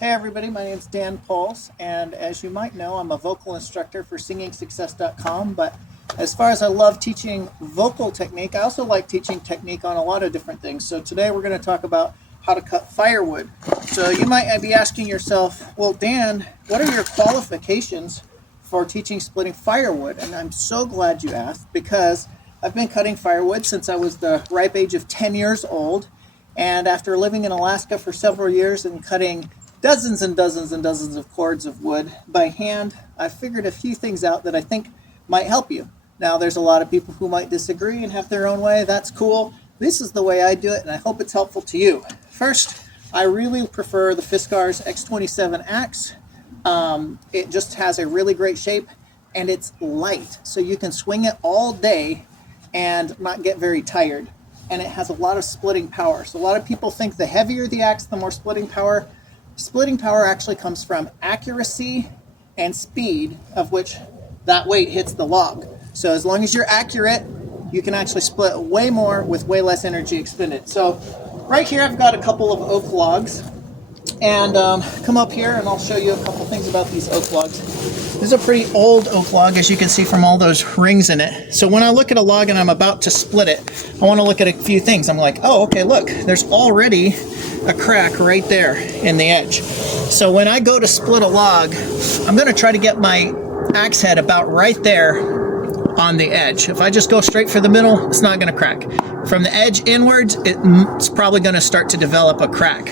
Hey everybody, my name is Dan Pauls, and as you might know, I'm a vocal instructor for singingsuccess.com, but as far as I love teaching vocal technique, I also like teaching technique on a lot of different things. So today we're going to talk about how to cut firewood. So you might be asking yourself, well, Dan, what are your qualifications for teaching splitting firewood? And I'm so glad you asked, because I've been cutting firewood since I was the ripe age of 10 years old. And after living in Alaska for several years and cutting dozens and dozens and dozens of cords of wood by hand, I figured a few things out that I think might help you. Now, there's a lot of people who might disagree and have their own way. That's cool. This is the way I do it, and I hope it's helpful to you. First, I really prefer the Fiskars X27 axe. It just has a really great shape, and it's light, so you can swing it all day and not get very tired. And it has a lot of splitting power. So a lot of people think the heavier the axe, the more splitting power. Splitting power actually comes from accuracy and speed, of which that weight hits the log. So as long as you're accurate, you can actually split way more with way less energy expended. So right here I've got a couple of oak logs, and come up here and I'll show you a couple things about these oak logs. This is a pretty old oak log, as you can see from all those rings in it. So when I look at a log and I'm about to split it, I want to look at a few things. I'm like, oh, okay, look, there's already a crack right there in the edge. So when I go to split a log, I'm going to try to get my axe head about right there on the edge. If I just go straight for the middle, it's not going to crack. From the edge inwards, it's probably going to start to develop a crack.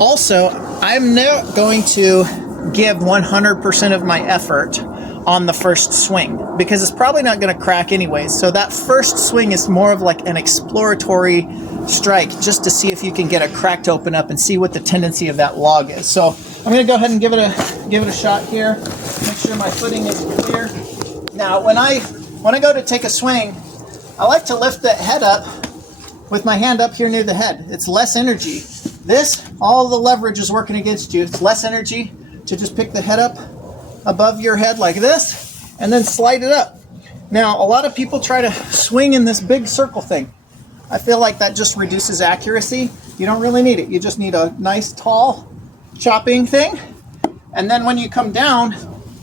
Also, I'm not going to give 100% of my effort on the first swing, because it's probably not going to crack anyways. So that first swing is more of like an exploratory strike, just to see if you can get a crack to open up and see what the tendency of that log is. So I'm going to go ahead and give it a shot here. Make sure my footing is clear. Now, when I go to take a swing, I like to lift the head up with my hand up here near the head. It's less energy. This, all the leverage is working against you. It's less energy to just pick the head up above your head like this and then slide it up. Now, a lot of people try to swing in this big circle thing. I feel like that just reduces accuracy. You don't really need it. You just need a nice tall chopping thing. And then when you come down,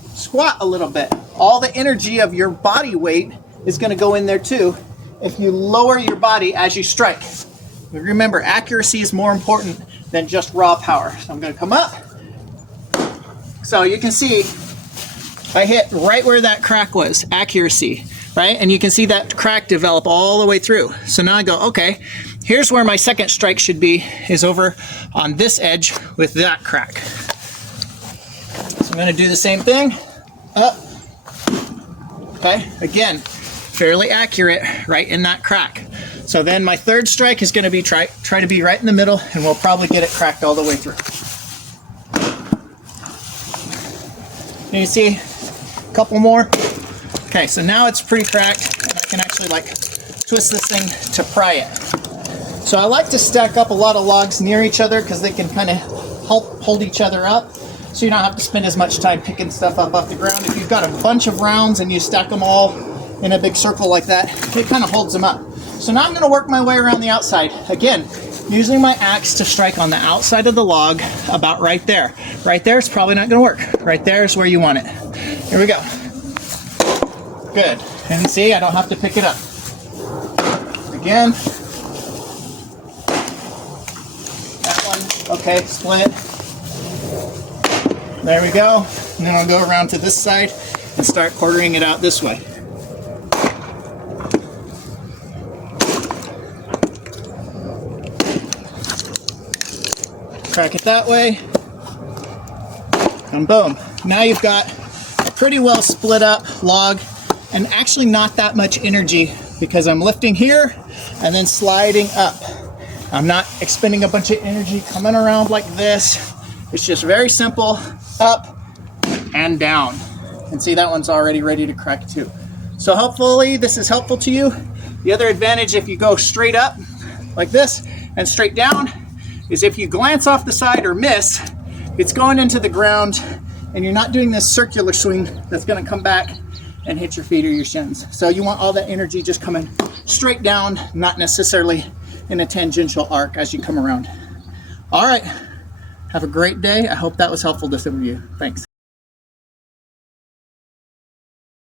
squat a little bit. All the energy of your body weight is going to go in there too if you lower your body as you strike. But remember, accuracy is more important than just raw power. So I'm going to come up. So you can see I hit right where that crack was, accuracy, right? And you can see that crack develop all the way through. So now I go, okay, here's where my second strike should be, is over on this edge with that crack. So I'm going to do the same thing, up, okay? Again, fairly accurate right in that crack. So then my third strike is going to be try to be right in the middle, and we'll probably get it cracked all the way through. Can you see a couple more? Okay, so now it's pretty cracked, and I can actually like twist this thing to pry it. So I like to stack up a lot of logs near each other because they can kind of help hold each other up, so you don't have to spend as much time picking stuff up off the ground. If you've got a bunch of rounds and you stack them all in a big circle like that, it kind of holds them up. So now I'm going to work my way around the outside. Again, using my axe to strike on the outside of the log about right there. Right there is probably not going to work. Right there is where you want it. Here we go. Good. And see, I don't have to pick it up. Again. That one. Okay, split. There we go. And then I'll go around to this side and start quartering it out this way. Crack it that way, and boom. Now you've got a pretty well split up log, and actually not that much energy, because I'm lifting here and then sliding up. I'm not expending a bunch of energy coming around like this. It's just very simple, up and down. And see, that one's already ready to crack too. So hopefully this is helpful to you. The other advantage, if you go straight up like this and straight down, is if you glance off the side or miss, it's going into the ground, and you're not doing this circular swing that's going to come back and hit your feet or your shins. So you want all that energy just coming straight down, not necessarily in a tangential arc as you come around. All right, Have a great day. I hope that was helpful to some of you. Thanks.